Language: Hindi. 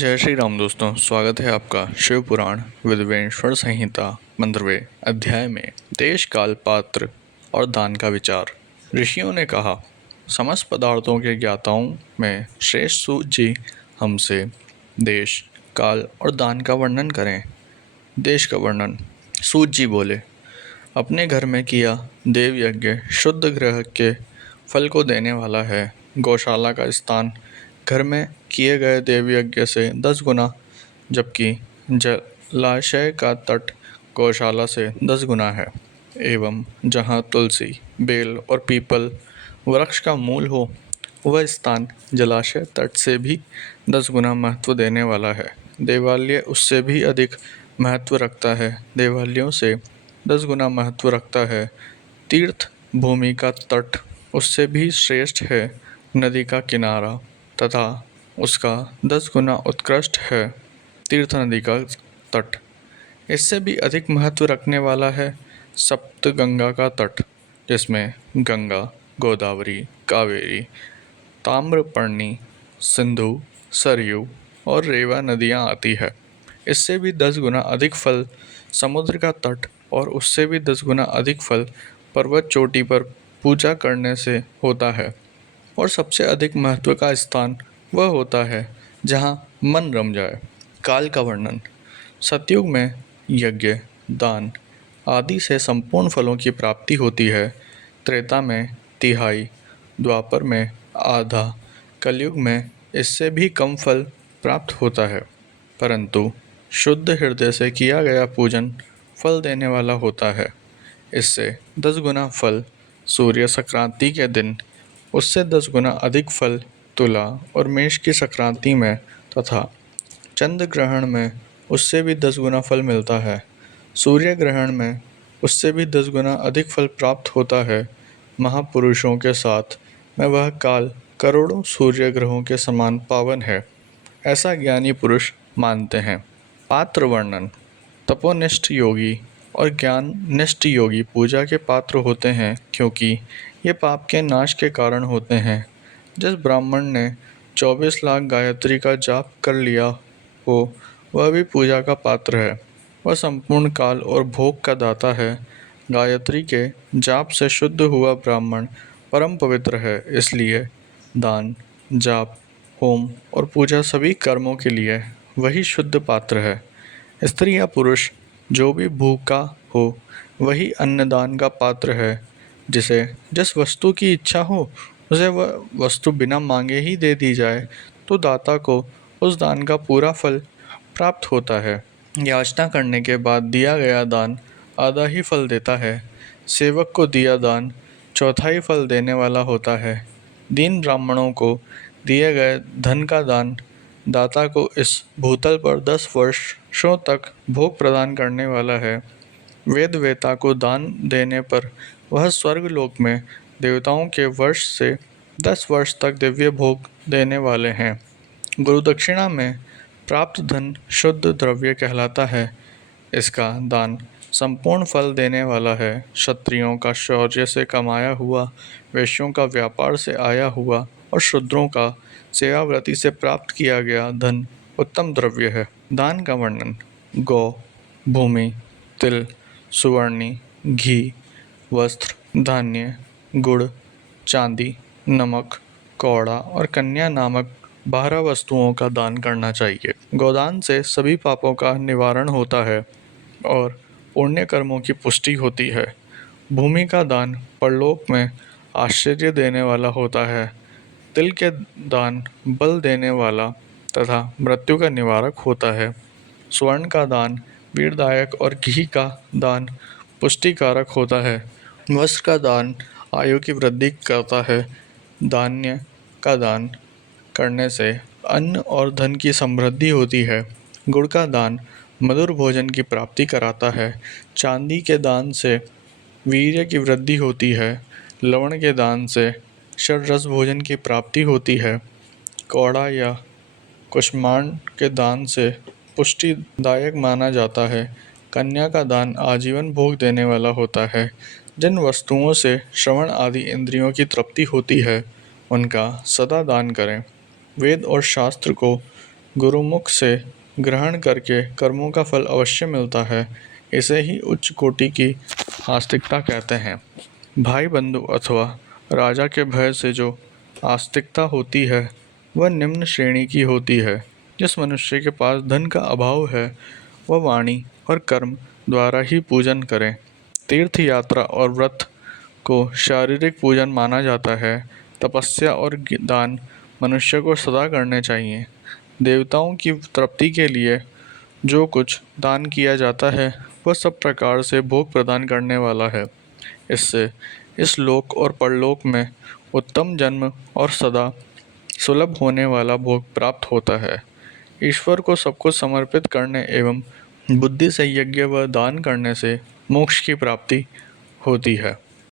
जय श्री राम दोस्तों, स्वागत है आपका शिव पुराण विद्वेश्वर संहिता 15वें अध्याय में देश काल पात्र और दान का विचार। ऋषियों ने कहा, समस्त पदार्थों के ज्ञाताओं में श्रेष्ठ सूत जी हमसे देश काल और दान का वर्णन करें। देश का वर्णन। सूत जी बोले, अपने घर में किया देव यज्ञ शुद्ध ग्रह के फल को देने वाला है। गौशाला का स्थान घर में किए गए देव यज्ञ से 10 गुना, जबकि जलाशय का तट गौशाला से 10 गुना है। एवं जहाँ तुलसी, बेल और पीपल वृक्ष का मूल हो, वह स्थान जलाशय तट से भी 10 गुना महत्व देने वाला है। देवालय उससे भी अधिक महत्व रखता है। देवालयों से 10 गुना महत्व रखता है। तीर्थ भूमि का तट उससे भी श्रेष्ठ है। नदी का किनारा तथा उसका 10 गुना उत्कृष्ट है तीर्थ नदी का तट। इससे भी अधिक महत्व रखने वाला है सप्तगंगा का तट, जिसमें गंगा, गोदावरी, कावेरी, ताम्रपर्णी, सिंधु, सरयू और रेवा नदियाँ आती है। इससे भी 10 गुना अधिक फल समुद्र का तट और उससे भी 10 गुना अधिक फल पर्वत चोटी पर पूजा करने से होता है। और सबसे अधिक महत्व का स्थान वह होता है जहाँ मन रम जाए। काल का वर्णन। सतयुग में यज्ञ, दान आदि से संपूर्ण फलों की प्राप्ति होती है। त्रेता में तिहाई, द्वापर में आधा, कलयुग में इससे भी कम फल प्राप्त होता है। परंतु शुद्ध हृदय से किया गया पूजन फल देने वाला होता है। इससे 10 गुना फल सूर्य संक्रांति के दिन, उससे 10 गुना अधिक फल तुला और मेष की संक्रांति में तथा चंद्र ग्रहण में उससे भी 10 गुना फल मिलता है। सूर्य ग्रहण में उससे भी 10 गुना अधिक फल प्राप्त होता है। महापुरुषों के साथ में वह काल करोड़ों सूर्य ग्रहों के समान पावन है, ऐसा ज्ञानी पुरुष मानते हैं। पात्र वर्णन। तपोनिष्ठ योगी और ज्ञान निष्ठ योगी पूजा के पात्र होते हैं, क्योंकि ये पाप के नाश के कारण होते हैं। जिस ब्राह्मण ने 24 लाख गायत्री का जाप कर लिया हो, वह भी पूजा का पात्र है। वह संपूर्ण काल और भोग का दाता है। गायत्री के जाप से शुद्ध हुआ ब्राह्मण परम पवित्र है। इसलिए दान, जाप, होम और पूजा सभी कर्मों के लिए वही शुद्ध पात्र है। स्त्री या पुरुष जो भी भूखा हो, वही अन्नदान का पात्र है। जिसे जिस वस्तु की इच्छा हो, उसे वह वस्तु बिना मांगे ही दे दी जाए, तो दाता को उस दान का पूरा फल प्राप्त होता है। याचना करने के बाद दिया गया दान आधा ही फल देता है। सेवक को दिया दान चौथाई फल देने वाला होता है। दीन ब्राह्मणों को दिए गए धन का दान दाता को इस भूतल पर 10 वर्षों तक भोग प्रदान करने वाला है। वेद वेता को दान देने पर वह स्वर्ग लोक में देवताओं के वर्ष से 10 वर्ष तक दिव्य भोग देने वाले हैं। गुरु दक्षिणा में प्राप्त धन शुद्ध द्रव्य कहलाता है। इसका दान संपूर्ण फल देने वाला है। क्षत्रियों का शौर्य से कमाया हुआ, वैश्यों का व्यापार से आया हुआ और शूद्रों का सेवाव्रति से प्राप्त किया गया धन उत्तम द्रव्य है। दान का वर्णन। गौ, भूमि, तिल, सुवर्णी, घी, वस्त्र, धान्य, गुड़, चांदी, नमक, कौड़ा और कन्या नामक 12 वस्तुओं का दान करना चाहिए। गोदान से सभी पापों का निवारण होता है और पुण्य कर्मों की पुष्टि होती है। भूमि का दान परलोक में आश्चर्य देने वाला होता है। तिल के दान बल देने वाला तथा मृत्यु का निवारक होता है। स्वर्ण का दान वीरदायक और घी का दान पुष्टिकारक होता है। वस्त्र का दान आयु की वृद्धि करता है। धान्य का दान करने से अन्न और धन की समृद्धि होती है। गुड़ का दान मधुर भोजन की प्राप्ति कराता है। चांदी के दान से वीर्य की वृद्धि होती है। लवण के दान से षड्रस भोजन की प्राप्ति होती है। कौड़ा या कुष्मांड के दान से पुष्टिदायक माना जाता है। कन्या का दान आजीवन भोग देने वाला होता है। जिन वस्तुओं से श्रवण आदि इंद्रियों की तृप्ति होती है, उनका सदा दान करें। वेद और शास्त्र को गुरुमुख से ग्रहण करके कर्मों का फल अवश्य मिलता है। इसे ही उच्च कोटि की आस्तिकता कहते हैं। भाई बंधु अथवा राजा के भय से जो आस्तिकता होती है वह निम्न श्रेणी की होती है। जिस मनुष्य के पास धन का अभाव है वह वाणी और कर्म द्वारा ही पूजन करे। तीर्थ यात्रा और व्रत को शारीरिक पूजन माना जाता है। तपस्या और दान मनुष्य को सदा करने चाहिए। देवताओं की तृप्ति के लिए जो कुछ दान किया जाता है वह सब प्रकार से भोग प्रदान करने वाला है। इससे इस लोक और परलोक में उत्तम जन्म और सदा सुलभ होने वाला भोग प्राप्त होता है। ईश्वर को सब कुछ समर्पित करने एवं बुद्धि से यज्ञ व दान करने से मोक्ष की प्राप्ति होती है।